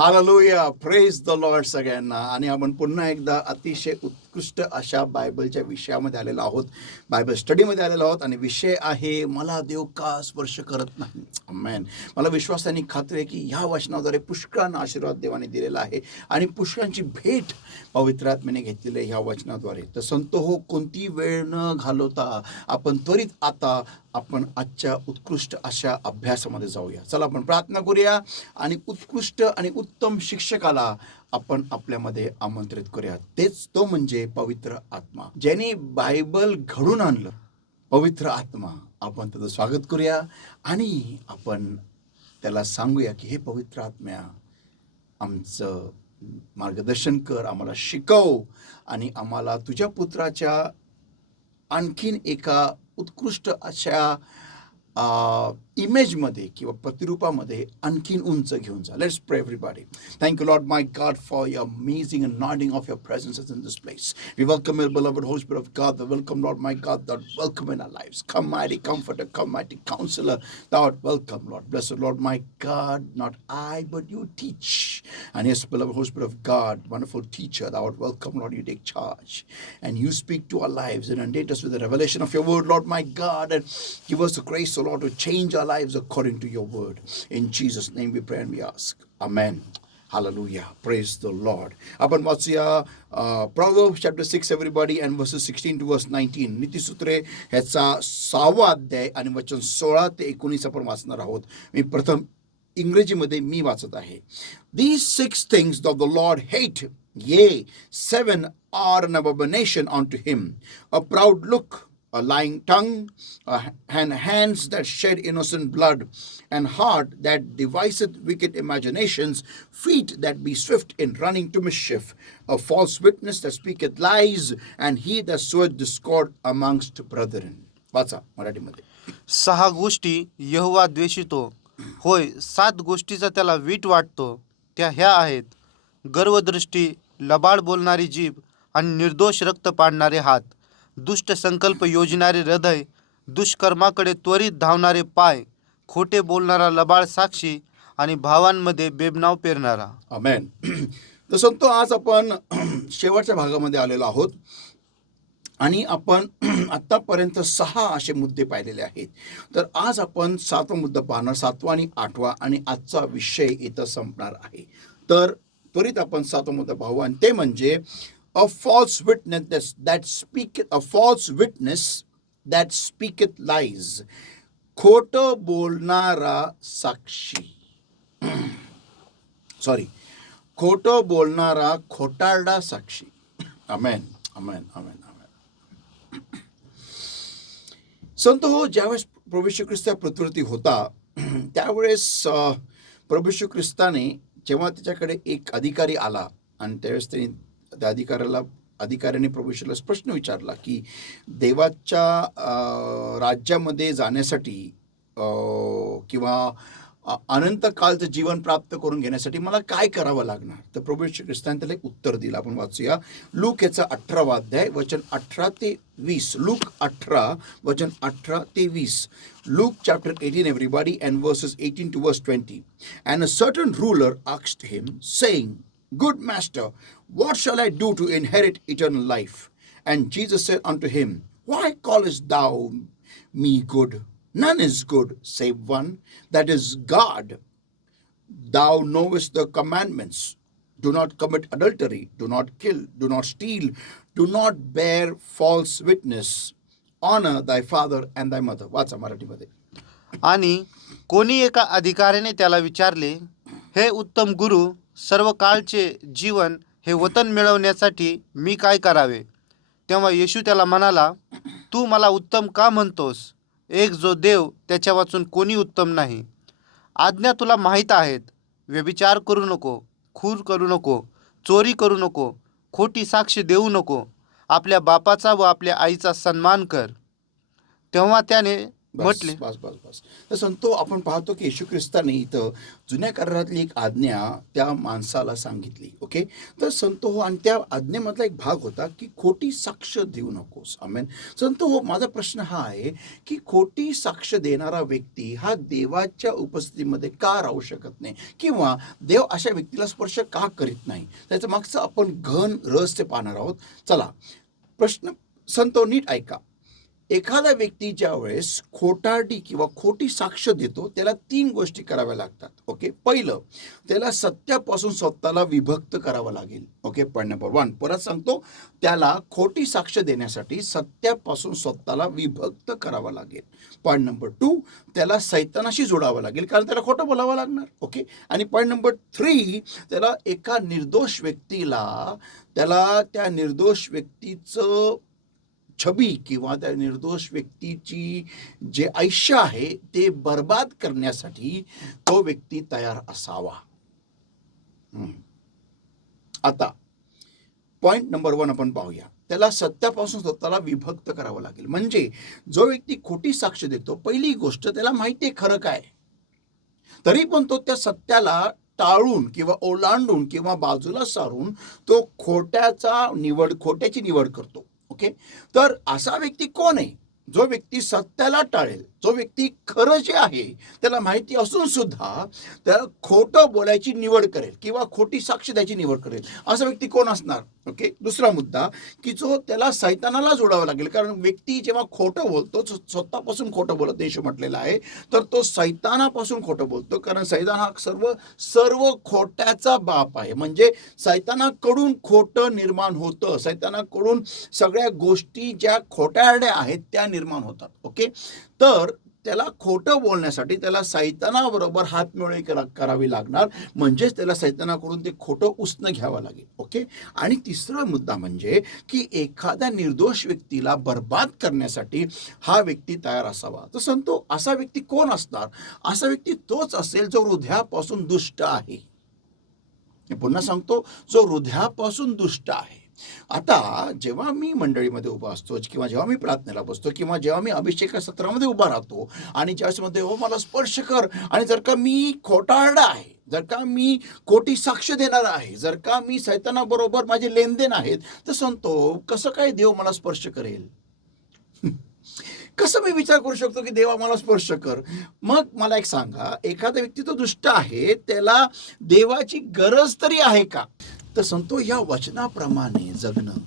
Hallelujah, praise the Lord सगळ्यांना. आणि आपण पुन्हा एकदा अतिशय उत्कृष्ट अशा बायबलच्या विषयामध्ये आलेलो आहोत, बायबल स्टडीमध्ये आलेलो आहोत. आणि विषय आहे, मला देव का स्पर्श करत नाही. आमेन. मला विश्वासाने खात्री आहे की ह्या वचनाद्वारे पुष्कळांना आशीर्वाद देवाने दिलेला आहे आणि पुष्कळांची भेट पवित्र आत्म्याने घेतलेली आहे ह्या वचनाद्वारे. तर संत हो, कोणती वेळ न घालवता आपण त्वरित आता आपण आजच्या उत्कृष्ट अशा अभ्यासामध्ये जाऊया. चला आपण प्रार्थना करूया आणि उत्कृष्ट आणि उत्तम शिक्षकाला आपण आपल्यामध्ये आमंत्रित करूया. तेच तो म्हणजे पवित्र आत्मा, ज्याने बायबल घडून आणलं. पवित्र आत्मा, आपण त्याचं स्वागत करूया आणि आपण त्याला सांगूया की हे पवित्र आत्म्या, आमचं मार्गदर्शन कर, आम्हाला शिकव आणि आम्हाला तुझ्या पुत्राच्या आणखीन एका उत्कृष्ट अशा इमेजमध्ये किंवा प्रतिरूपामध्ये आणखीन उंच घेऊन जा. लेट्स प्रे everybody. Thank you Lord my God for your amazing anointing of your presence in this place. We welcome your beloved Holy Spirit of God. Welcome, Lord my God, that welcome in our lives. Come mighty comforter, come mighty counselor, thou art welcome, Lord. Blessed Lord my God, not I but you teach. And yes, beloved Holy Spirit of God, wonderful teacher, thou art welcome, Lord. You take charge and you speak to our lives and inundate us with the revelation of your word, Lord my God, and give us the grace, O Lord, to change our lives according to your word. In Jesus' name we pray and we ask. Amen. Hallelujah. Praise the Lord. आपण वाचूया Proverbs chapter 6 everybody and verses 16 to verse 19. नीतिसूत्रे ह्याचा 6वा अध्याय आणि वचन 16 ते 19 आपण वाचणार आहोत. मी प्रथम इंग्रजीमध्ये मी वाचत आहे. These 6 things doth the Lord hate, yea, 7 are an abomination unto him: a proud look, a lying tongue, and hands that shed innocent blood, and heart that deviseth wicked imaginations, feet that be swift in running to mischief, a false witness that speaketh lies, and he that soweth discord amongst brethren. वाचा मराठीमध्ये. 6 गोष्टी यहोवा द्वेषितो, होय 7 गोष्टीचा त्याला वीट वाटतो. त्या ह्या आहेत: गर्वदृष्टी, लबाड बोलणारी जीभ आणि निर्दोष रक्त पाडणारे हात, दुष्ट संकल्प योजणारे हृदय, दुष्कर्माकडे त्वरित धावणारे पाय, खोटे बोलणारा लबाड साक्षी आणि भावांमध्ये बेबनाव पेरणारा. आमेन. तर संतो, आज आपण शेवटच्या भागामध्ये आलेलो आहोत आणि आपण आत्तापर्यंत 6 असे मुद्दे पाहिलेले आहेत. तर आज आपण 7वा मुद्दा पाहणार, 7वा आणि 8वा, आणि आजचा विषय इथं संपणार आहे. तर त्वरित आपण 7वा मुद्दा पाहू आणि ते म्हणजे a false witness that speaketh lies. खोटं बोलणारा साक्षी. खोटं बोलणारा खोटारडा साक्षी. आमेन, आमेन, आमेन, आमेन. संत हो, ज्यावेळेस प्रभू येशू ख्रिस्त पृथ्वीवरती होता त्यावेळेस प्रभू येशू ख्रिस्ताने जेव्हा त्याच्याकडे एक अधिकारी आला आणि त्यावेळेस त्यांनी त्या अधिकाऱ्याने प्रभू येशूला प्रश्न विचारला की देवाच्या राज्यामध्ये जाण्यासाठी किंवा अनंत कालचं जीवन प्राप्त करून घेण्यासाठी मला काय करावं लागणार. तर प्रभू येशू ख्रिस्ताने त्याला एक उत्तर दिलं. आपण वाचूया लूक याचा 18वा अध्याय वचन 18 ते 20. लूक 18 वचन 18 ते 20. Luke chapter 18 everybody and verses 18 to verse 20. And a certain ruler asked him, saying, Good master, what shall I do to inherit eternal life? And Jesus said unto him, Why callest thou me good? None is good save one, that is God. Thou knowest the commandments: do not commit adultery, do not kill, do not steal, do not bear false witness, honor thy father and thy mother. वाचा मराठीमध्ये. आणि कोणी एका अधिकाऱ्याने त्याला विचारले, हे उत्तम गुरु, सर्व काळचे जीवन हे वतन मिळवण्यासाठी मी काय करावे? तेव्हा येशू त्याला म्हणाला, तू मला उत्तम का म्हणतोस? एक जो देव, त्याच्या वाचून कोणी उत्तम नाही. आज्ञा तुला माहीत आहेत: व्यभिचार करू नको, खून करू नको, चोरी करू नको, खोटी साक्ष देऊ नको, आपल्या बापाचा व आपल्या आईचा सन्मान कर. तेव्हा त्याने म्हटले. बस बस बस. तर संतो आपण पाहतो की येशू ख्रिस्ताने इथं जुन्या करारातली एक आज्ञा त्या माणसाला सांगितली. ओके, तर संतो हो, आणि त्या आज्ञेमधला एक भाग होता की खोटी साक्ष देऊ नकोस. आमेन. संतो हो, माझा प्रश्न हा आहे की खोटी साक्ष देणारा व्यक्ती हा देवाच्या उपस्थितीमध्ये का राहू शकत नाही, किंवा देव अशा व्यक्तीला स्पर्श का करीत नाही? त्याचं मागचं आपण घन रहस्य पाहणार आहोत. चला, प्रश्न संतो नीट ऐका. एखादा व्यक्ती ज्या वेळेस खोटारडी किंवा खोटी साक्ष देतो, त्याला 3 गोष्टी कराव्या लागतात. ओके, पहिलं, त्याला सत्यापासून स्वतःला विभक्त करावं लागेल. Okay, point number 1. परत सांगतो, त्याला खोटी साक्ष देण्यासाठी सत्यापासून स्वतःला विभक्त करावं लागेल. पॉईंट नंबर 2, त्याला सैतानाशी जोडावं लागेल, कारण त्याला खोटं बोलावं लागणार. ओके, आणि पॉईंट नंबर 3, त्याला एका निर्दोष व्यक्तीला त्या निर्दोष व्यक्तीचं छबी किंवा त्या निर्दोष व्यक्तीची जे आयुष्य आहे ते बर्बाद करण्यासाठी तो व्यक्ती तयार असावा. आता पॉइंट नंबर 1 आपण पाहूया. त्याला सत्यापासून स्वतःला विभक्त करावं लागेल. म्हणजे जो व्यक्ती खोटी साक्ष देतो, पहिली गोष्ट त्याला माहिती आहे खरं काय, तरी पण तो त्या सत्याला टाळून किंवा ओलांडून किंवा बाजूला सारून तो खोट्याची निवड करतो. ओके, तर असा व्यक्ती कोण आहे? जो व्यक्ती सत्याला टाळेल, जो व्यक्ती खरं जे आहे त्याला माहिती असून सुद्धा त्याला खोटं बोलायची निवड करेल किंवा खोटी साक्ष द्यायची निवड करेल, असा व्यक्ती कोण असणार? ओके, दुसरा मुद्दा की जो त्याला सैतानाला जोडावा लागेल, कारण व्यक्ती जेव्हा खोटं बोलतो स्वतःपासून खोटं बोलत नाही, येशू म्हटलेलं आहे, तर तो सैतानापासून खोटं बोलतो, कारण सैतान हा सर्व खोट्याचा बाप आहे. म्हणजे सैतानाकडून खोटं निर्माण होतं, सैतानाकडून सगळ्या गोष्टी ज्या खोटारड्या आहेत त्या निर्माण होतात. ओके, तर त्याला खोटं बोलण्यासाठी त्याला सैतानाबरोबर हातमिळवणी करावी लागणार, म्हणजेच त्याला सैतानाकडून ते खोटं उसनं घ्यावं लागेल. ओके, आणि तिसरा मुद्दा म्हणजे की एखाद्या निर्दोष व्यक्तीला बर्बाद करण्यासाठी हा व्यक्ती तयार असावा. तर संतो असा व्यक्ती कोण असणार? असा व्यक्ती तोच असेल जो हृदयापासून दुष्ट आहे. मी पुन्हा सांगतो, जो हृदयापासून दुष्ट आहे. आता जेव्हा मी मंडळीमध्ये उभा असतो किंवा जेव्हा मी प्रार्थनेला बसतो किंवा जेव्हा मी अभिषेक सत्रामध्ये उभा राहतो आणि ज्यावेळेस मध्ये हो मला स्पर्श कर, आणि जर का मी खोटारडा आहे, जर का मी खोटी साक्ष देणार आहे, जर का मी सैतानाबरोबर माझे लेनदेन आहेत, तर सांगतो कसं काय देव मला स्पर्श करेल? कसं मी विचार करू शकतो की देवा मला स्पर्श कर? मग मला एक सांगा, एखादा व्यक्ती तो दुष्ट आहे, त्याला देवाची गरज तरी आहे का? तर संतो या वचनाप्रमाणे जगणं,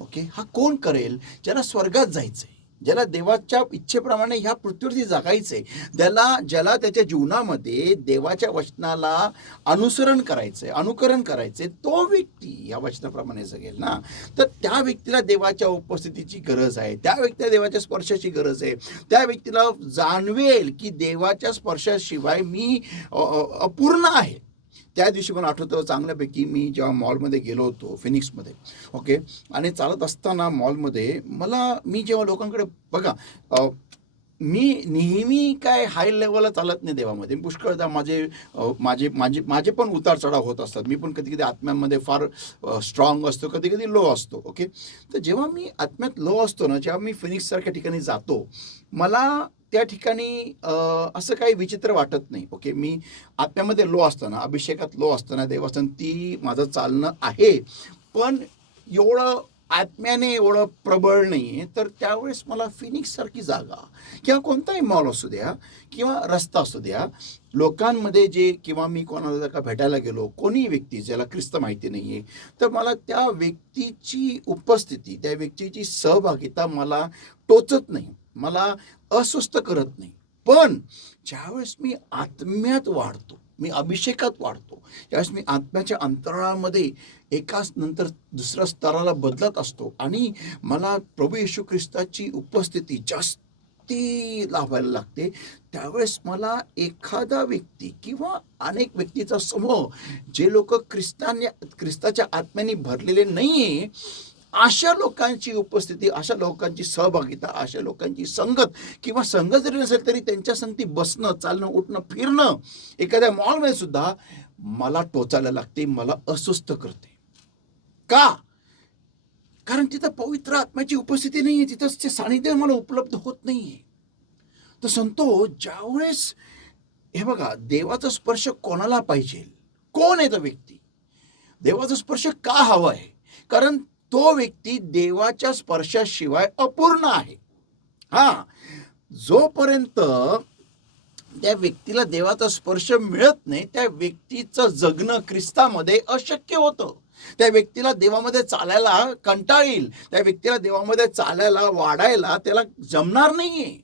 ओके, हा कोण करेल? ज्याला स्वर्गात जायचंय, ज्याला देवाच्या इच्छेप्रमाणे ह्या पृथ्वीवरती जगायचंय, ज्याला त्याच्या जीवनामध्ये देवाच्या वचनाला अनुकरण करायचंय, तो व्यक्ती या वचनाप्रमाणे जगेल ना. तर त्या व्यक्तीला देवाच्या उपस्थितीची गरज आहे, त्या व्यक्तीला देवाच्या स्पर्शाची गरज आहे, त्या व्यक्तीला जाणवेल की देवाच्या स्पर्शाशिवाय मी अपूर्ण आहे. त्या दिवशी पण आठवतं चांगल्यापैकी, मी जेव्हा मॉलमध्ये गेलो होतो फिनिक्समध्ये, ओके, आणि चालत असताना मॉलमध्ये मी जेव्हा लोकांकडे बघा, मी नेहमी काय हाय लेवलला चालत नाही देवामध्ये. पुष्कळदा माझे पण उतार चढाव होत असतात. मी पण कधी कधी आत्म्यामध्ये फार स्ट्रॉंग असतो, कधी कधी लो असतो. ओके, तर जेव्हा मी आत्म्यात लो असतो ना, जेव्हा मी फिनिक्ससारख्या ठिकाणी जातो, मला त्या ठिकाणी असं काही विचित्र वाटत नाही. ओके, मी आत्म्यामध्ये लो असताना, अभिषेकात लो असताना, देवस्थान ती माझं चालणं आहे, पण एवढं आत्म्याने एवढं प्रबळ नाही आहे. तर त्यावेळेस मला फिनिक्ससारखी जागा किंवा कोणताही मॉल असू द्या किंवा रस्ता असू द्या, लोकांमध्ये किंवा मी कोणाला जर का भेटायला गेलो, कोणी व्यक्ती ज्याला ख्रिस्त माहिती नाही आहे, तर मला त्या व्यक्तीची उपस्थिती, त्या व्यक्तीची सहभागिता मला टोचत नाही, मला अस्वस्थ करत नाही. पण ज्यावेळेस मी आत्म्यात वाढतो, मी अभिषेकात वाढतो, त्यावेळेस मी आत्म्याच्या अंतराळामध्ये एकाच नंतर दुसऱ्या स्तराला बदलत असतो आणि मला प्रभू येशू ख्रिस्ताची उपस्थिती जास्ती लाभायला लागते. त्यावेळेस मला एखादा व्यक्ती किंवा अनेक व्यक्तीचा समूह, जे लोक ख्रिस्ताच्या आत्म्याने भरलेले नाही आहे, अशा लोकांची उपस्थिती, अशा लोकांची सहभागिता, अशा लोकांची संगत, किंवा संगत जरी नसेल तरी त्यांच्या संगती बसणं, चालणं, उठणं, फिरणं एखाद्या मॉलमध्ये सुद्धा मला टोचायला लागते, मला अस्वस्थ करते. का? कारण तिथं पवित्र आत्म्याची उपस्थिती नाही आहे, तिथं ते सानिध्य मला उपलब्ध होत नाही आहे. तर संतो, ज्यावेळेस हे बघा, देवाचा स्पर्श कोणाला पाहिजे? कोण आहे तो व्यक्ती? देवाचा स्पर्श का हवा आहे? कारण तो व्यक्ती देवाच्या स्पर्शाशिवाय अपूर्ण आहे. हा, जोपर्यंत त्या व्यक्तीला देवाचा स्पर्श मिळत नाही, त्या व्यक्तीचं जगणं ख्रिस्तामध्ये अशक्य होतं. त्या व्यक्तीला देवामध्ये चालायला कंटाळ येईल. त्या व्यक्तीला देवामध्ये चालायला, वाढायला त्याला जमणार नाहीये.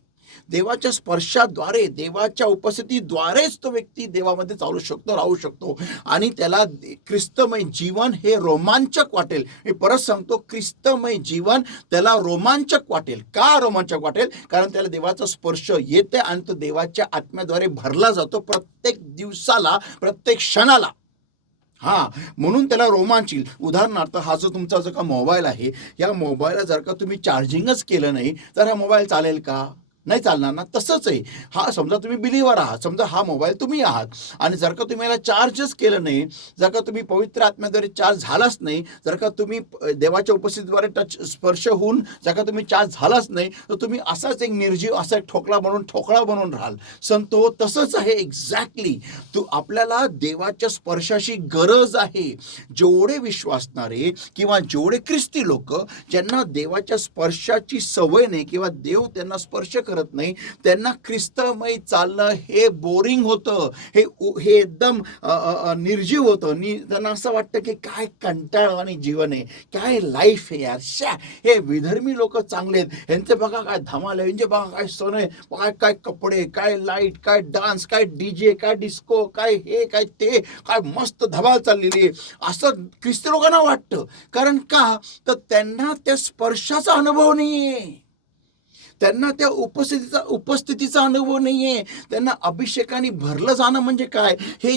देवाच्या स्पर्शाद्वारे, देवाच्या उपस्थितीद्वारेच तो व्यक्ती देवामध्ये चालू शकतो, राहू शकतो, आणि त्याला ख्रिस्तमय जीवन हे रोमांचक वाटेल. मी परत सांगतो, ख्रिस्तमय जीवन त्याला रोमांचक वाटेल. का रोमांचक वाटेल? कारण त्याला देवाचा स्पर्श येते आणि तो देवाच्या आत्म्याद्वारे भरला जातो प्रत्येक दिवसाला, प्रत्येक क्षणाला. म्हणून त्याला रोमांच येईल. उदाहरणार्थ, हा जो तुमचा जो का मोबाईल आहे, या मोबाईलला जर का तुम्ही चार्जिंगच केलं नाही तर हा मोबाईल चालेल का? नाही चालणार ना. तसंच आहे, हा समजा तुम्ही बिलीवर आहात, समजा हा मोबाईल तुम्ही आहात, आणि जर का तुम्ही याला चार्जच केलं नाही, जर का तुम्ही पवित्र आत्म्याद्वारे चार्ज झालाच नाही, जर का तुम्ही देवाच्या उपस्थितीद्वारे स्पर्श होऊन जर का तुम्ही चार्ज झालाच नाही, तर तुम्ही असाच एक निर्जीव, असा एक ठोकळा बनून राहाल. संतो, तसंच आहे एक्झॅक्टली. आपल्याला देवाच्या स्पर्शाची गरज आहे. जेवढे विश्वासणारे किंवा जेवढे ख्रिस्ती लोक ज्यांना देवाच्या स्पर्शाची सवय नाही किंवा देव त्यांना स्पर्श करत नाही, त्यांना ख्रिस्तमय चालणं हे बोरिंग होतं, हे एकदम निर्जीव होतं. त्यांना असं वाटतं की काय कंटाळवाणी जीवन आहे, काय लाईफ आहे यार. हे विधर्मी लोक चांगले आहेत, यांचे बघा काय धमाल आहे, यांचे बघा काय सण आहे, काय कपडे, काय लाईट, काय डान्स, काय डीजे, काय डिस्को, काय हे काय ते, काय मस्त धमाल चाललेली आहे, असं ख्रिस्ती लोकांना वाटतं. कारण का? तर त्यांना त्या स्पर्शाचा अनुभव नाहीये, त्यांना त्या उपस्थितीचा अनुभव नाहीये. त्यांना अभिषेकाने भरलं जाणं म्हणजे काय, हे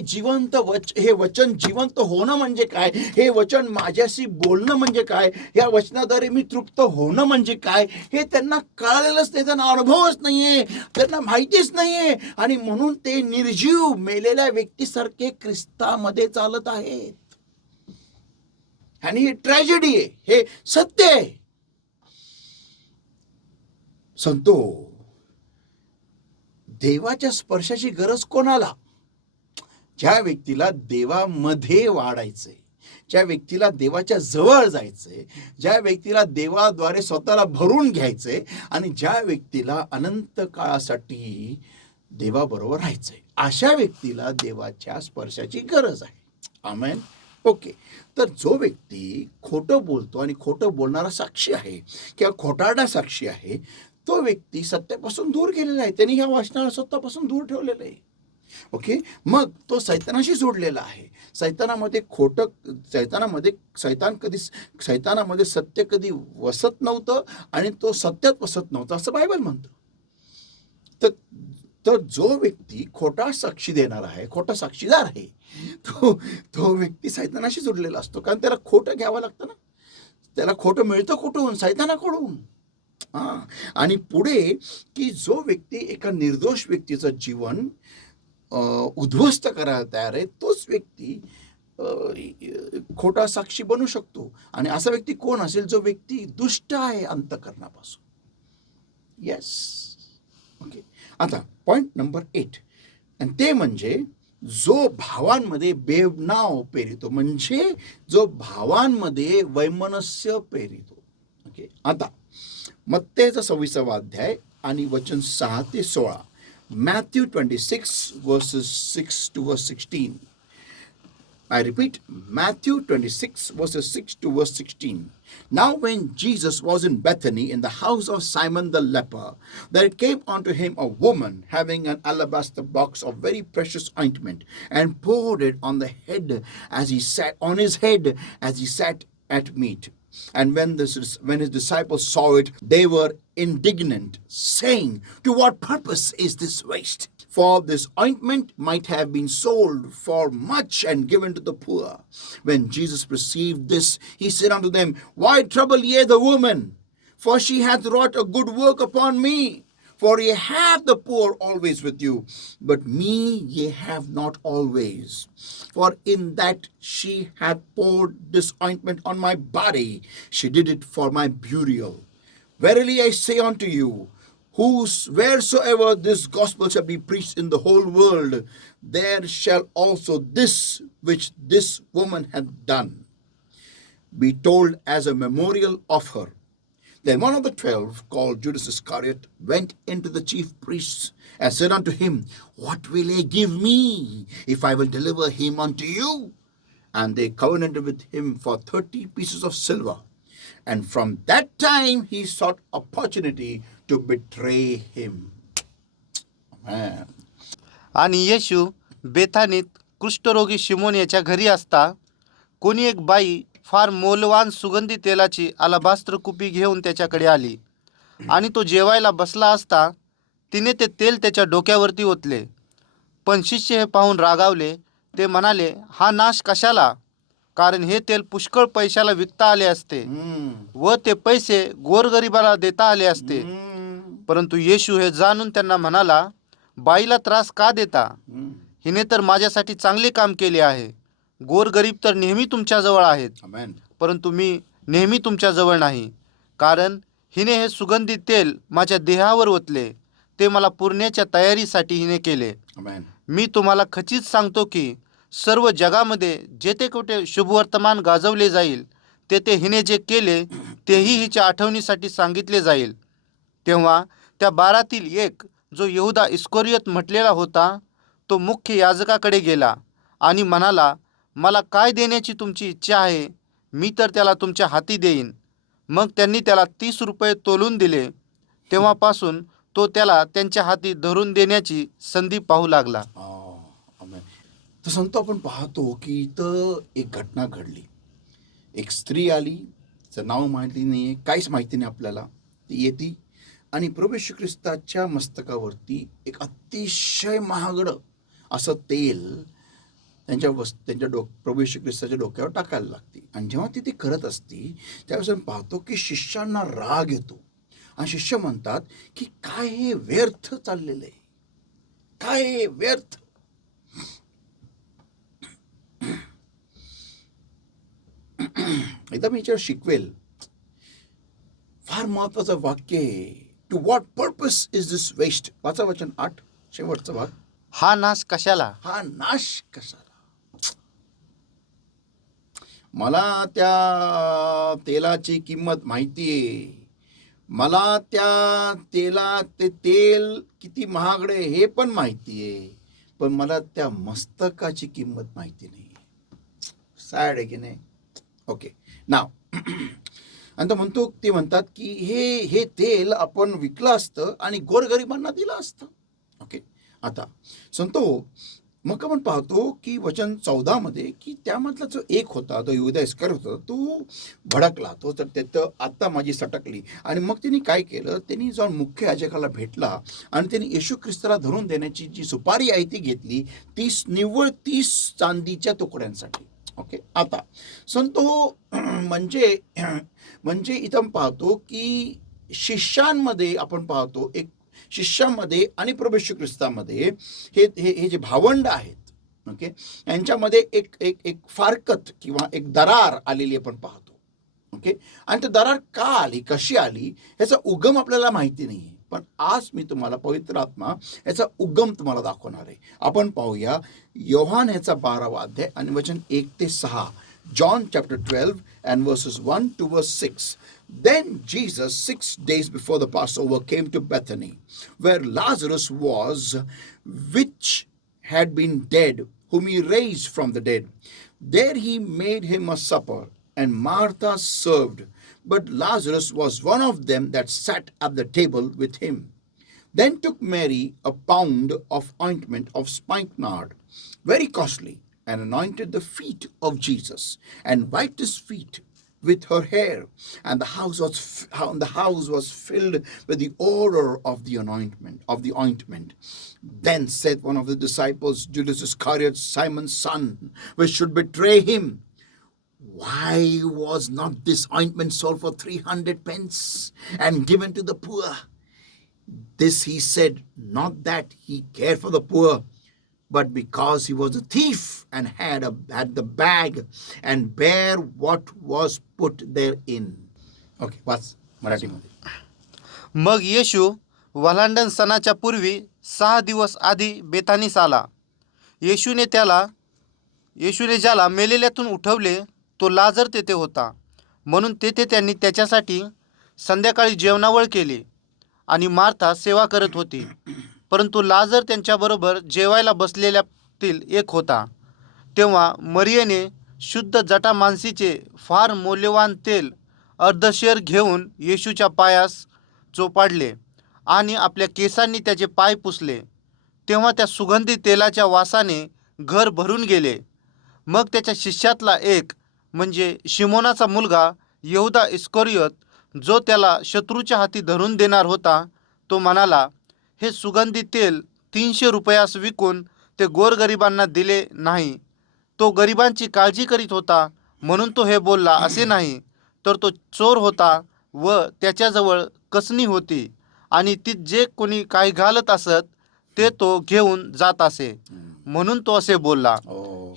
हे वचन जिवंत होणं म्हणजे काय, हे वचन माझ्याशी बोलणं म्हणजे काय, या वचनाद्वारे मी तृप्त होणं म्हणजे काय, हे त्यांना कळलेलंच नाही, त्यांना अनुभवच नाहीये, त्यांना माहितीच नाहीये. आणि म्हणून ते निर्जीव मेलेल्या व्यक्तीसारखे ख्रिस्तामध्ये चालत आहेत. आणि ही ट्रॅजेडी आहे, हे सत्य आहे. संतो, देवाच्या स्पर्शाची गरज कोणाला? ज्या व्यक्तीला देवामध्ये वाढायचंय, ज्या व्यक्तीला देवाच्या जवळ जायचंय, ज्या व्यक्तीला देवाद्वारे स्वतःला भरून घ्यायचंय, आणि ज्या व्यक्तीला अनंत काळासाठी देवाबरोबर राहायचंय, अशा व्यक्तीला देवाच्या स्पर्शाची गरज आहे. आमेन. ओके. तर जो व्यक्ती खोटं बोलतो आणि खोटं बोलणारा साक्षी आहे किंवा खोटारडा साक्षी आहे, तो व्यक्ती सत्यापासून दूर गेलेला आहे. त्यांनी ह्या वचनाला स्वतःपासून दूर ठेवलेलं आहे. ओके. मग तो सैतानाशी जोडलेला आहे. सैतानामध्ये सत्य कधी वसत नव्हतं आणि तो सत्यात वसत नव्हता, असं बायबल म्हणतं. तर जो व्यक्ती खोटा साक्षी देणार आहे, खोटा साक्षीदार आहे, तो व्यक्ती सैतानाशी जोडलेला असतो. कारण त्याला खोटं घ्यावं लागतं ना. त्याला खोटं मिळतं कुठून? सैतानाकडून. आणि पुढे की जो व्यक्ती एका निर्दोष व्यक्तीचं जीवन उद्ध्वस्त करायला तयार आहे, तोच व्यक्ती खोटा साक्षी बनू शकतो. आणि असा व्यक्ती कोण असेल? जो व्यक्ती दुष्ट आहे अंतःकरणापासून. येस. ओके. आता पॉइंट नंबर 8, आणि ते म्हणजे जो भावांमध्ये बेबनाव पेरितो, म्हणजे जो भावांमध्ये वैमनस्य पेरितो. ओके. आता मत्तेचा 26वा अध्याय आणि वचन 6 ते 16. Matthew 26 verses 6 to verse 16. I repeat, Matthew 26 verses 6 to verse 16. Now when Jesus was in Bethany in the house of Simon the leper, there came unto him a woman having an alabaster box of very precious ointment, and poured it on the head as he sat at meat. And when his disciples saw it, they were indignant, saying, "To what purpose is this waste? For this ointment might have been sold for much and given to the poor." When Jesus perceived this, he said unto them, "Why trouble ye the woman? For she hath wrought a good work upon me. For ye have the poor always with you, but me ye have not always. For in that she hath poured this ointment on my body, she did it for my burial. Verily I say unto you, wheresoever this gospel shall be preached in the whole world, there shall also this which this woman hath done be told as a memorial of her. Then one of the 12, called Judas Iscariot, went into the chief priests and said unto him, What will ye give me if I will deliver him unto you? And they covenanted with him for 30 pieces of silver. And from that time he sought opportunity to betray him. Man. आणि येशू बेथानीत कुष्ठरोगी शिमोन याच्या घरी असता कोणी एक बाई फार मौल्यवान सुगंधी तेलाची अलाबास्त्र कुपी घेऊन त्याच्याकडे आली आणि तो जेवायला बसला असता तिने ते तेल त्याच्या डोक्यावरती ओतले. पण शिष्य हे पाहून रागावले. ते म्हणाले, हा नाश कशाला? कारण हे तेल पुष्कळ पैशाला विकता आले असते व ते पैसे गोरगरिबाला देता आले असते. परंतु येशू हे जाणून त्यांना म्हणाला, बाईला त्रास का देता? हिने तर माझ्यासाठी चांगले काम केले आहे. गोरगरीब तर नेहमी तुमच्याजवळ आहेत, Amen. परंतु मी नेहमी तुमच्याजवळ नाही. कारण हिने हे सुगंधी तेल माझ्या देहावर ओतले. ते मला पुरण्याच्या तयारीसाठी हिने केले. Amen. मी तुम्हाला खचित सांगतो की सर्व जगामध्ये जेथे कुठे शुभवर्तमान गाजवले जाईल तेथे हिने जे केले तेही हिच्या आठवणीसाठी सांगितले जाईल. तेव्हा त्या 12तील एक, जो यहुदा इस्करियोत म्हटलेला होता, तो मुख्य याजकाकडे गेला आणि म्हणाला, मला काय देण्याची तुमची इच्छा आहे? मी तर त्याला तुमच्या हाती देईन. मग त्यांनी त्याला 30 रुपये तोलून दिले. तेव्हापासून तो त्याला त्यांच्या हाती धरून देण्याची संधी पाहू लागला. Amen. तर संत आपण पाहतो की इथं एक घटना घडली. एक स्त्री आली, तिचं नाव माहिती नाही आहे, काहीच माहिती नाही आपल्याला. ती येते आणि प्रभू येशू ख्रिस्ताच्या मस्तकावरती एक अतिशय महागडं असं तेल त्यांच्या प्रभू येशू ख्रिस्ताच्या डोक्यावर टाकायला लागते. आणि जेव्हा ती ते करत असती त्यावेळेस आपण पाहतो की शिष्यांना राग येतो आणि शिष्य म्हणतात की काय हे व्यर्थ चाललेलं आहे, काय हे व्यर्थ. एकदा मी याच्यावर शिकवेल. फार महत्वाचं वाक्य आहे. To what purpose is this waste? वाचा वचन 8 शेवटचा भाग. हा नाश कशाला? हा नाश कशाला? मला त्या तेलाची किंमत माहिती आहे. मला त्या ते तेल किती महागडे हे पण माहिती आहे. पण मला त्या मस्तकाची किंमत माहिती नाही. सॅड आहे की नाही? ओके नाव आणि तो म्हणतो, ते म्हणतात की हे तेल आपण विकलं असतं आणि गोरगरिबांना दिलं असतं. ओके, आता संतो मग आपण पाहतो की वचन 14 मध्ये की त्यामधला जो एक होता, तो यहुदा इस्करियोत होता, तो भडकला. तो तर त्याचं आता माझी सटकली. आणि मग त्यांनी काय केलं, त्यांनी जाऊन मुख्य याजकाला भेटला आणि त्यांनी येशू ख्रिस्ताला धरून देण्याची जी सुपारी आहे ती घेतली, 30 चांदीच्या तुकड्यांसाठी. ओके, आता संतो म्हणजे इथं पाहतो की शिष्यांमध्ये आपण पाहतो, एक शिष्यामध्ये आणि प्रभू येशू ख्रिस्तामध्ये हे जे भावंड आहेत, ओके, यांच्यामध्ये एक फारकत किंवा एक दरार आलेली आपण पाहतो. ओके, आणि ती दरार का आली, कशी आली, ह्याचा उगम आपल्याला माहिती नाही. पण आज मी तुम्हाला पवित्र आत्मा याचा उगम तुम्हाला दाखवणार आहे. आपण पाहूया योहान याचा 12वा अध्याय आणि वचन 1 ते 6. John chapter 12 and verses 1 to verse 6. Then Jesus 6 days before the Passover came to Bethany, where Lazarus was, which had been dead, whom he raised from the dead. There he made him a supper, and Martha served, but Lazarus was one of them that sat at the table with him. Then took Mary a pound of ointment of spikenard, very costly, and anointed the feet of Jesus, and wiped his feet with her hair, and the house was filled with the odor of the ointment. Then said one of the disciples, Judas Iscariot, Simon's son, which should betray him, why was not this ointment sold for 300 pence and given to the poor? This he said, not that he cared for the poor, but because he was a thief and had the bag and bare what was put therein. Okay, वाच मराठीमध्ये. मग येशू वल्हांडण सणाच्या पूर्वी 6 दिवस आधी बेथानीस आला. येशूने ज्याला मेलेल्यातून उठवले तो लाजर तेथे होता. म्हणून तेथे त्यांनी त्याच्यासाठी संध्याकाळी जेवणावळ केली आणि मार्था सेवा करत होती. परंतु लाजर त्यांच्याबरोबर जेवायला बसलेल्यातील एक होता. तेव्हा मरियेने शुद्ध जटामांसीचे फार मौल्यवान तेल अर्धशेर घेऊन येशूच्या पायास चोपाडले आणि आपल्या केसांनी त्याचे पाय पुसले. तेव्हा त्या सुगंधी तेलाच्या वासाने घर भरून गेले. मग त्याच्या शिष्यातला एक म्हणजे शिमोनाचा मुलगा यहुदा इस्करियोत, जो त्याला शत्रूच्या हाती धरून देणार होता, तो म्हणाला, हे सुगंधी तेल 300 रुपयास विकून ते गोरगरिबांना दिले नाही. तो गरिबांची काळजी करीत होता म्हणून तो हे बोलला असे नाही, तर तो चोर होता व त्याच्याजवळ कसणी होती आणि ती जे कोणी काही घालत असत ते तो घेऊन जात असे, म्हणून तो असे बोलला.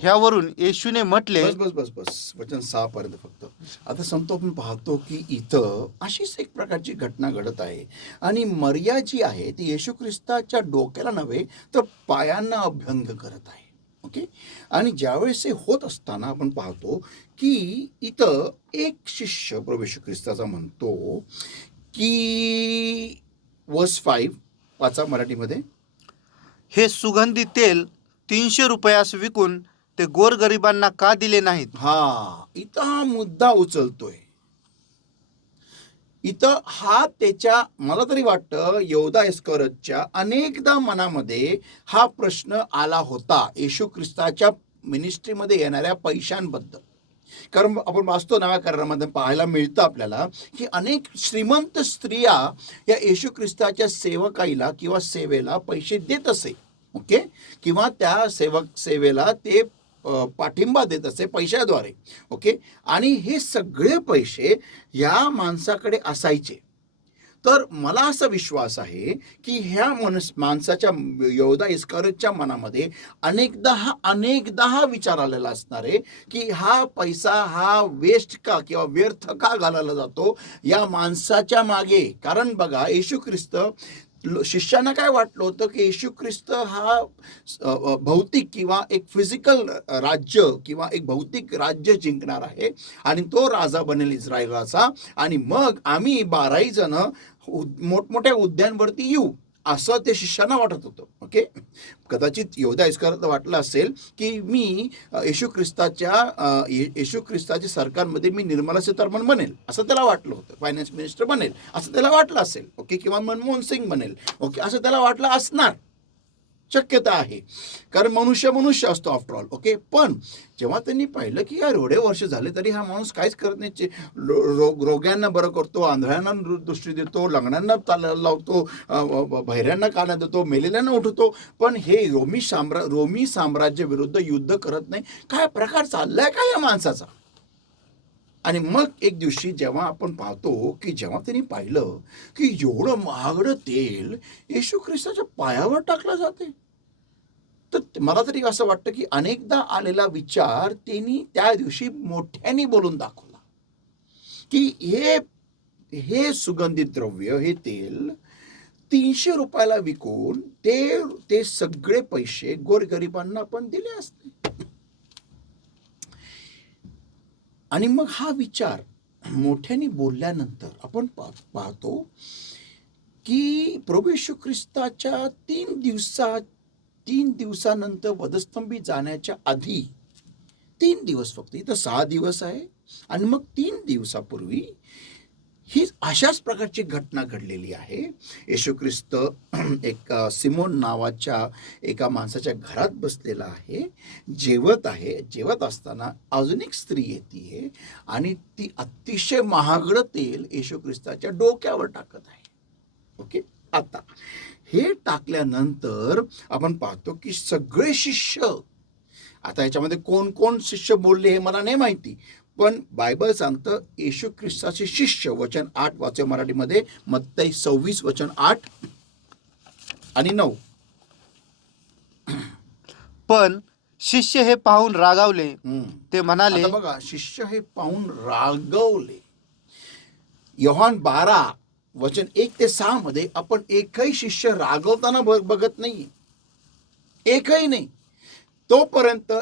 ह्यावरून येशूने म्हटले, बस वचन 6 पर्यंत फक्त. आता संतो आपण पाहतो की इथं अशीच एक प्रकारची घटना घडत आहे आणि मरिया जी आहे ती येशू ख्रिस्ताच्या डोक्याला नव्हे तर पायांना अभ्यंग करत आहे. ओके. आणि ज्यावेळेस हे होत असताना आपण पाहतो की इथं एक शिष्य प्रभू येशू ख्रिस्ताचा म्हणतो की वर्स 5 वाचा मराठीमध्ये, हे सुगंधी तेल 300 रुपयास विकून ते गोरगरिबांना का दिले नाहीत. इथं हा मुद्दा उचलतोय. इथं हा त्याच्या, मला तरी वाटतं यहुदा इस्करियोतच्या अनेकदा मनामध्ये हा प्रश्न आला होता येशू ख्रिस्ताच्या मिनिस्ट्रीमध्ये येणाऱ्या पैशांबद्दल. कारण आपण वाचतो नव्या करारामध्ये पाहायला मिळतं आपल्याला की अनेक श्रीमंत स्त्रिया या येशू ख्रिस्ताच्या सेवकाईला किंवा सेवेला पैसे देत असे. ओके. किंवा त्या सेवेला ते पाठिंबा देत असे पैशाद्वारे. ओके. आणि हे सगळे पैसे या माणसाकडे असायचे. तर मला असा विश्वास आहे की ह्या माणसाच्या यहुदा इस्करियोतच्या मनामध्ये अनेकदा हा विचार आलेला असणार आहे की हा पैसा हा वेस्ट का किंवा व्यर्थ का घालायला जातो या माणसाच्या मागे. कारण बघा, येशू ख्रिस्त, शिष्यांना काय वाटलं होतं की येशू ख्रिस्त हा भौतिक किंवा एक फिजिकल राज्य किंवा एक भौतिक राज्य जिंकणार आहे आणि तो राजा बनेल इस्रायलाचा, आणि मग आम्ही 12 जण मोठमोठ्या उद्यानवरती येऊ, असं ते शिष्यांना वाटत होतं. ओके. कदाचित यहुदा इस्करियोतला वाटलं असेल की मी येशू ख्रिस्ताच्या सरकारमध्ये मी निर्मला सीतारामन बनेल, असं त्याला वाटलं होतं. फायनान्स मिनिस्टर बनेल असं त्याला वाटलं असेल. ओके. किंवा मनमोहन सिंग बनेल. ओके. असं त्याला वाटलं असणार, शक्यता आहे, कारण मनुष्य असतो आफ्टर ऑल. ओके. पण जेव्हा त्यांनी पाहिलं की यार एवढे वर्ष झाले तरी हा माणूस काहीच करत नाही, रोग्यांना बरं करतो, आंधळ्यांना दृष्टी देतो, लंगड्यांना चालायला लावतो, बहिऱ्यांना काना देतो, मेलेल्यांना उठवतो, पण हे रोमी साम्राज्य विरुद्ध युद्ध करत नाही, काय प्रकार चाललाय काय या माणसाचा. आणि मग एक दिवशी जेव्हा आपण पाहतो की जेव्हा त्यांनी पाहिलं की एवढं महागडं तेल येशू ख्रिस्ताच्या पायावर टाकलं जाते, तर मला तरी असं वाटतं की अनेकदा आलेला विचार त्यांनी त्या दिवशी मोठ्याने बोलून दाखवला की हे सुगंधित द्रव्य, हे तेल 300 रुपयाला विकून ते सगळे पैसे गोरगरिबांना पण दिले असते. आणि मग हा विचार मोठ्याने बोलल्यानंतर आपण पाहतो की प्रभू येशू ख्रिस्ताच्या 3 दिवसानंतर वधस्तंभी जाण्याच्या आधी 3 दिवस, फक्त इथं 6 दिवस आहे आणि मग 3 दिवसापूर्वी ही अशाच प्रकारची घटना घडलेली आहे. येशू ख्रिस्त एक सिमोन नावाच्या एका माणसाच्या घरात बसलेला आहे, जेवत असताना अजून एक स्त्री येते आणि ती अतिशय महागडं तेल येशू ख्रिस्ताच्या डोक्यावर टाकत आहे. ओके. आता हे टाकल्यानंतर आपण पाहतो की सगळे शिष्य, आता ह्याच्यामध्ये कोण कोण शिष्य बोलले हे मला नाही माहिती, पण बायबल सांगतं येशू ख्रिस्ताचे शिष्य, वचन 8 वाचे मराठीमध्ये, मत्ती 26 वचन 8 आणि 9. पण शिष्य हे पाहून रागावले. ते म्हणाले, बघा, शिष्य हे पाहून रागवले. योहान 12 वचन 1 ते 6 मध्ये आपण एकही शिष्य रागवताना बघत नाही, एकही नाही. तोपर्यंत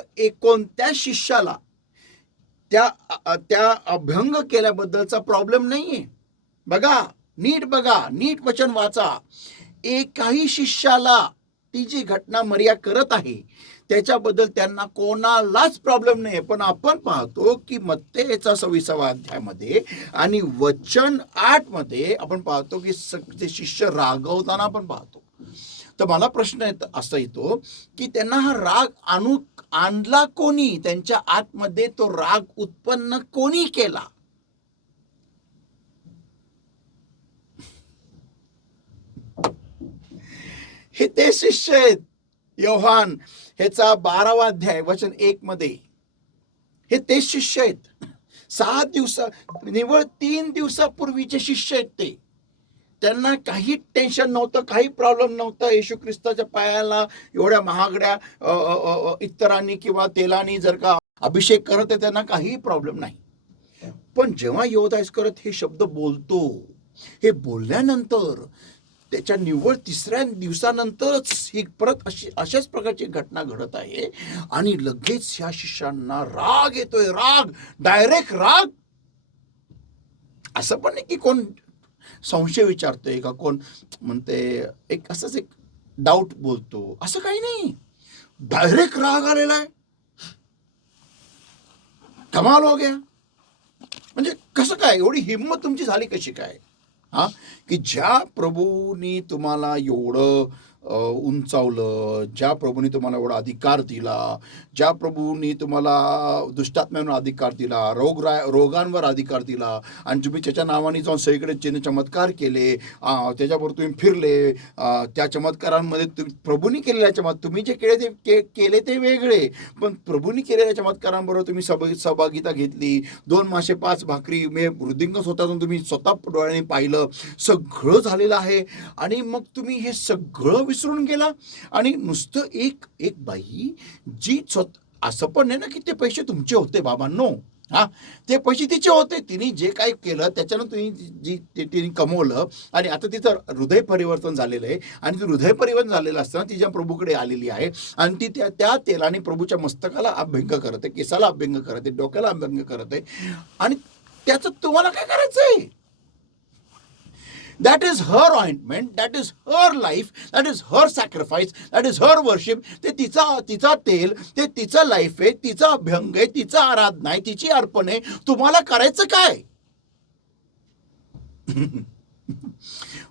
कोणत्या शिष्याला त्या त्या अभंग केल्याबद्दलचा प्रॉब्लेम नाहीये. बघा, नीट वचन वाचा. एकाही शिष्याला ती जी घटना मरिया करत आहे त्याच्याबद्दल त्यांना कोणालाच प्रॉब्लेम नाही. पण आपण पाहतो की मत्तेचा 26 अध्यायामध्ये आणि वचन 8 मध्ये आपण पाहतो की ते शिष्य रागवताना आपण पाहतो. तर मला प्रश्न असा येतो की त्यांना हा राग आणला कोणी, त्यांच्या आतमध्ये तो राग उत्पन्न कोणी केला? हे ते शिष्य आहेत. योहान ह्याचा 12वा अध्याय वचन 1 मध्ये हे ते शिष्य आहेत. 6 दिवसा निव्वळ 3 दिवसापूर्वीचे शिष्य आहेत ते. त्यांना काही टेन्शन नव्हतं, काही प्रॉब्लेम नव्हता. येशू ख्रिस्ताच्या पायाला एवढ्या महागड्या इतरांनी किंवा तेलानी जर का अभिषेक करत आहे, त्यांना काही प्रॉब्लेम नाही. पण जेव्हा यहूदा इस्करियोत हे शब्द बोलतो, हे बोलल्यानंतर त्याच्या निव्वळ 3ऱ्या दिवसानंतरच ही परत अशाच प्रकारची घटना घडत आहे आणि लगेच ह्या शिष्यांना राग येतोय. राग, डायरेक्ट राग. असं पण नाही की कोण संशय विचारतोय का कोण म्हणते, एक असंच एक डाऊट बोलतो, असं काही नाही. डायरेक्ट राग आलेला आहे. कमाल हो गया. म्हणजे कसं काय, एवढी हिंमत तुमची झाली कशी काय? हा, की ज्या प्रभूंनी तुम्हाला एवढं उंचावलं, ज्या प्रभूंनी तुम्हाला एवढा अधिकार दिला, ज्या प्रभूंनी तुम्हाला दुष्टात्म्यांवर अधिकार दिला, रोगांवर अधिकार दिला आणि तुम्ही त्याच्या नावाने जाऊन सगळीकडे चिन्ह चमत्कार केले, त्याच्याबरोबर तुम्ही फिरले, त्या चमत्कारांमध्ये प्रभूंनी केलेल्या तुम्ही जे केले ते वेगळे, पण प्रभूंनी केलेल्या चमत्कारांबरोबर तुम्ही सहभागिता घेतली. 2 मासे 5 भाकरी मृदुंग स्वतःतून तुम्ही स्वतः डोळ्याने पाहिलं, सगळं झालेलं आहे. आणि मग तुम्ही हे सगळं विसरून गेला आणि नुसतं एक बाई जी असं पण नाही ना की ते पैसे तुमचे होते बाबांनो. हा, ते पैसे तिचे होते. तिने जे काही केलं त्याच्यानं तिने कमवलं आणि आता तिचं हृदय परिवर्तन झालेलं आहे आणि ते हृदय परिवर्तन झालेलं असताना ती ज्या प्रभूकडे आलेली आहे आणि ती त्या तेलाने प्रभूच्या मस्तकाला अभ्यंग करते, केसाला अभ्यंग करते, डोक्याला अभ्यंग करते आणि त्याचं तुम्हाला काय करायचंय? That is her ointment, that is her life, that is her sacrifice, that is her worship. ते तिचा तेल, ते तिचं लाईफ आहे, तिचा अभ्यंग आहे, तिचा आराधना आहे, तिची अर्पण आहे. तुम्हाला करायचं काय?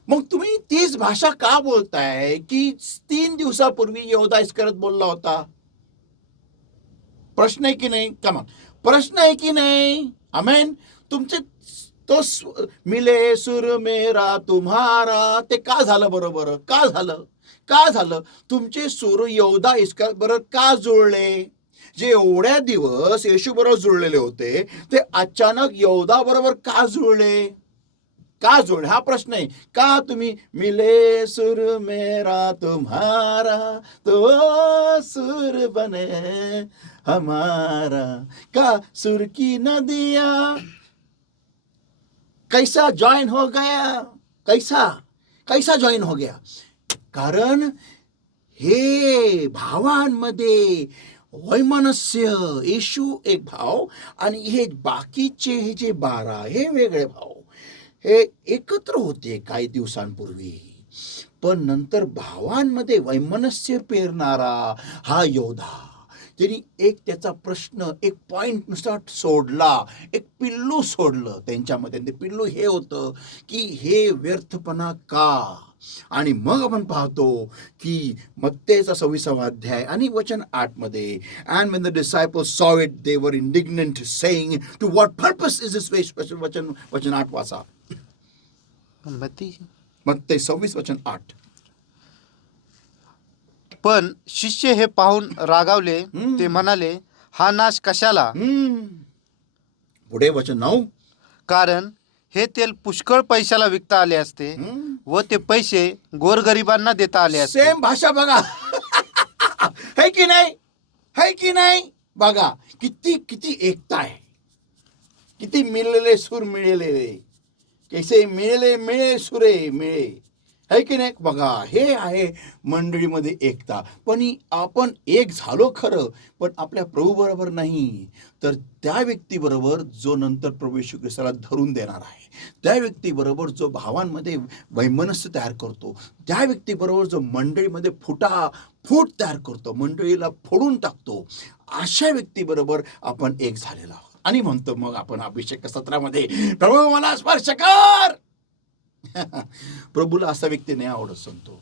मग तुम्ही तीच भाषा का बोलताय की 3 दिवसापूर्वी यहूदा इस्करियोत बोलला होता? प्रश्न आहे की नाही? कमा प्रश्न आहे की नाही? आमेन. तुमचे तो मिले सुर मेरा तुम्हारा, ते का झालं बरोबर? का झालं? तुमचे सूर यहूदा इस्करियोत बरोबर का जुळले? जे एवढ्या दिवस येशू बरोबर जुळलेले होते ते अचानक यहूदा बरोबर का जुळले? हा प्रश्न आहे. का तुम्ही मिले सुर मेरा तुम्हारा तो सुर बने हमारा, का सुर की नदिया कैसा जॉइन हो गया? कैसा जॉइन हो गया? कारण हे भावांमध्ये वैमनस्य, येशू एक भाव आणि हे बाकीचे हे जे 12 हे वेगळे भाव हे एकत्र होते काही दिवसांपूर्वी. पण नंतर भावांमध्ये वैमनस्य पेरणारा हा योद्धा, त्यांनी त्याचा प्रश्न, एक पॉइंट नुसार सोडला, एक पिल्लू सोडलं त्यांच्यामध्ये. ते पिल्लू हे होतं की हे व्यर्थपणा का? आणि मग आपण पाहतो की मत्तेचा 26वा अध्याय आणि वचन 8 मध्ये, अँड व्हेन द डिसायपल्स सॉ it they were indignant saying, to what purpose is this waste? वचन 8 वाचा. मत्ते 26 वचन 8. पण शिष्य हे पाहून रागावले. ते म्हणाले, हा नाश कशाला? पुढे वचन 9. कारण हे तेल पुष्कळ पैशाला विकता आले असते व ते पैसे गोरगरिबांना देता आले असते. सेम भाषा बघा. है की नाही? बघा किती एकता आहे, किती मिळलेले सूर मिळलेले. कैसे मिळेले मिळे सुरे मिळे, है की नाही. बघा, हे आहे मंडळीमध्ये एकता. पण आपण एक झालो खरं, पण आपल्या प्रभू बरोबर नाही. तर त्या व्यक्तीबरोबर जो नंतर प्रभू येशू ख्रिस्ताला धरून देणार आहे, त्या व्यक्तीबरोबर जो भावांमध्ये वैमनस्य तयार करतो, त्या व्यक्तीबरोबर जो मंडळीमध्ये फूट तयार करतो, मंडळीला फोडून टाकतो, अशा व्यक्तीबरोबर आपण एक झालेला आहोत. आणि म्हणतो मग आपण अभिषेक सत्रामध्ये, प्रभू मला स्पर्श कर. प्रभूला असा व्यक्ती नाही आवडत सांगतो.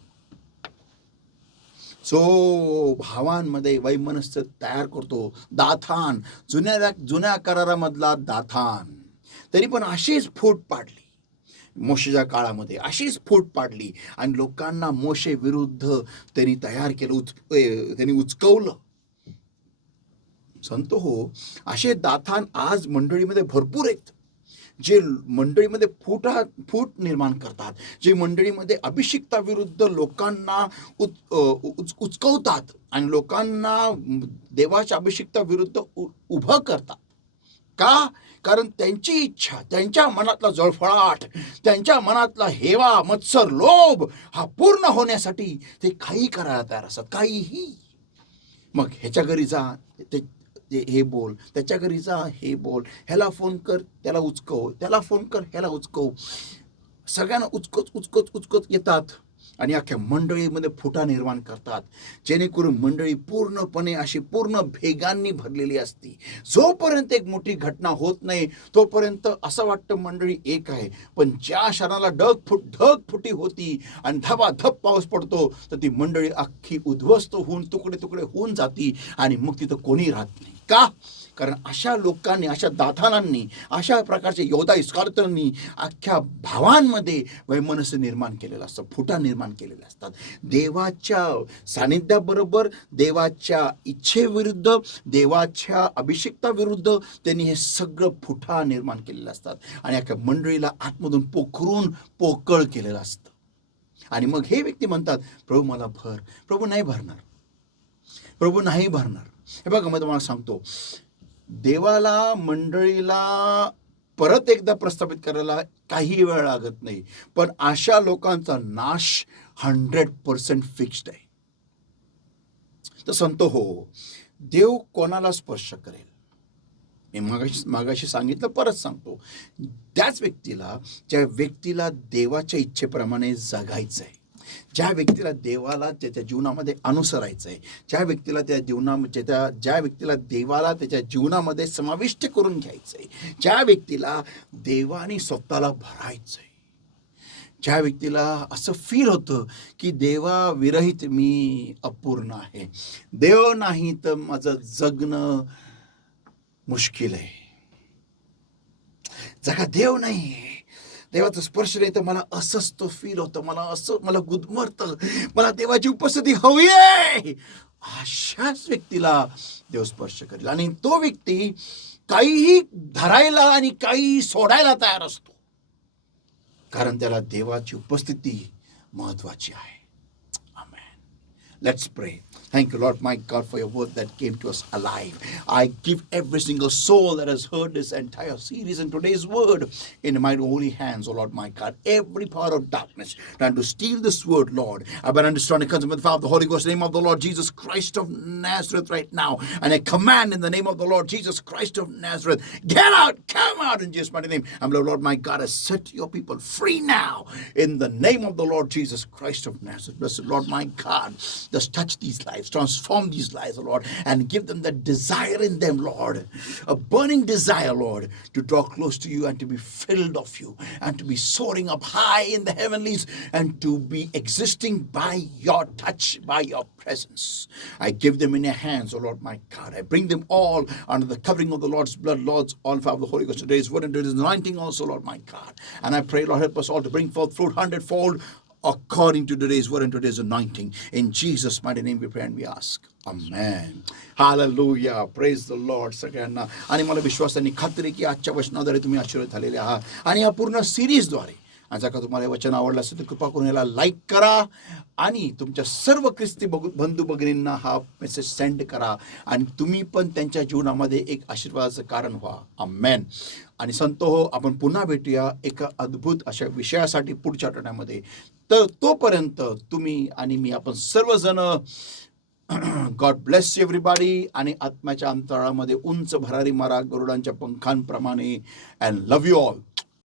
सो भावांमध्ये वैमनस्य तयार करतो. दाथान, जुन्या करारामधला दाथान, तरी पण अशीच फूट पाडली मोशेच्या काळामध्ये, अशीच फूट पाडली आणि लोकांना मोशे विरुद्ध त्यांनी तयार केलं, त्यांनी उचकवलं. संत हो, असे दाथान आज मंडळीमध्ये भरपूर आहेत, जे मंडळीमध्ये फूट निर्माण करतात, जे मंडळीमध्ये अभिषिक्ता विरुद्ध लोकांना उचकवतात आणि लोकांना देवाच्या अभिषिक्ता विरुद्ध उभं करतात. का? कारण त्यांची इच्छा, त्यांच्या मनातला जळफळाट, त्यांच्या मनातला हेवा, मत्सर, लोभ हा पूर्ण होण्यासाठी ते काही करायला तयार असतात, काहीही. मग ह्याच्या घरी जा, हे बोल, त्याच्या घरी जा, हे बोल, ह्याला फोन कर, त्याला उचकव, त्याला फोन कर, ह्याला उचकव, सगळ्यांना उचकत येतात आणि अख्ख्या मंडळीमध्ये फुटा निर्माण करतात, जेणेकरून मंडळी पूर्णपणे अशी पूर्ण भेगांनी भरलेली असती. जोपर्यंत एक मोठी घटना होत नाही तोपर्यंत असं वाटतं मंडळी एक आहे, पण ज्या क्षणाला ढगफुटी होती आणि धबाधब पाऊस पडतो, तर ती मंडळी अख्खी उद्ध्वस्त होऊन तुकडे होऊन जाती आणि मग तिथं कोणी राहत नाही. का? कारण अशा लोकांनी, अशा दाथानांनी, अशा प्रकारचे योद्धा इस्कारियोतांनी अख्ख्या भावांमध्ये वैमनस्य निर्माण केलेलं असतं, फुटा निर्माण केलेल्या असतात. देवाच्या सानिध्याबरोबर, देवाच्या इच्छेविरुद्ध, देवाच्या अभिषिक्ताविरुद्ध त्यांनी हे सगळं फुटा निर्माण केलेलं असतात आणि अख्ख्या मंडळीला आतमधून पोखरून पोकळ केलेलं असतं. आणि मग हे व्यक्ती म्हणतात, प्रभू मला भर. प्रभू नाही भरणार, प्रभू नाही भरणार. हे बघा, मी तुम्हाला सांगतो, देवाला मंडळीला परत एकदा प्रस्थापित करायला काही वेळ लागत नाही, पण अशा लोकांचा नाश 100% फिक्स्ड आहे. तर संत हो, देव कोणाला स्पर्श करेल, मी मागाशी सांगितलं, परत सांगतो, त्याच व्यक्तीला, ज्या व्यक्तीला देवाच्या इच्छेप्रमाणे जगायचं आहे, ज्या व्यक्तीला देवाला त्याच्या जीवनामध्ये अनुसरायचं आहे, ज्या व्यक्तीला ज्या व्यक्तीला देवाला त्याच्या जीवनामध्ये समाविष्ट करून घ्यायचं आहे, ज्या व्यक्तीला देवाने स्वतःला भरायचं आहे, ज्या व्यक्तीला असं फील होतं की देवा विरहित मी अपूर्ण आहे, देव नाही तर माझं जगणं मुश्किल आहे, जगा देव नाही, देवाचा स्पर्श नाही तर मला अस्वस्थ फील होतं, मला गुदमरतं, मला देवाची उपस्थिती हवी आहे, अशाच व्यक्तीला देव स्पर्श करेल. आणि तो व्यक्ती काहीही धरायला आणि काही सोडायला तयार असतो, कारण त्याला देवाची उपस्थिती महत्वाची आहे. Let's pray. Thank you, Lord, my God, for your word that came to us alive. I give every single soul that has heard this entire series and today's word in my holy hands, oh Lord, my God. Every power of darkness trying to steal this word, Lord, I better understand it comes with the power of the Holy Ghost, in the name of the Lord Jesus Christ of Nazareth right now. And I command in the name of the Lord Jesus Christ of Nazareth, get out, come out in Jesus' mighty name. And Lord, my God, I set your people free now in the name of the Lord Jesus Christ of Nazareth. Blessed Lord, my God, just touch these lives, transform these lives, oh Lord, and give them that desire in them, Lord, a burning desire, Lord, to draw close to you and to be filled of you and to be soaring up high in the heavenlies and to be existing by your touch, by your presence. I give them in your hands, oh Lord, my God. I bring them all under the covering of the Lord's blood, Lord's all power of the Holy Ghost. Today's word and today's anointing also, Lord, my God. And I pray, Lord, help us all to bring forth fruit 100-fold according to today's word and today's anointing. In Jesus' mighty name we pray and we ask. Amen. Hallelujah. Praise the Lord. सगळ्यांना आणि मला विश्वास आणि खात्री की आजच्या वचनाद्वारे तुम्ही आशीर्वाद झालेले आहात आणि या पूर्ण सिरीजद्वारे आणि जर का तुम्हाला हे वचन आवडलं असेल तर कृपा करून याला लाईक करा आणि तुमच्या सर्व ख्रिस्ती बंधू भगिनींना हा मेसेज सेंड करा आणि तुम्ही पण त्यांच्या जीवनामध्ये एक आशीर्वादाचं कारण व्हा. आमेन. आणि संतो हो, आपण पुन्हा भेटूया एका अद्भुत अशा विषयासाठी पुढच्या आठवड्यामध्ये. तर तोपर्यंत तुम्ही आणि मी आपण सर्वजण गॉड ब्लेस एव्हरीबॉडी आणि आत्म्याच्या अंतराळामध्ये उंच भरारी मारा गरुडांच्या पंखांप्रमाणे. And love you all.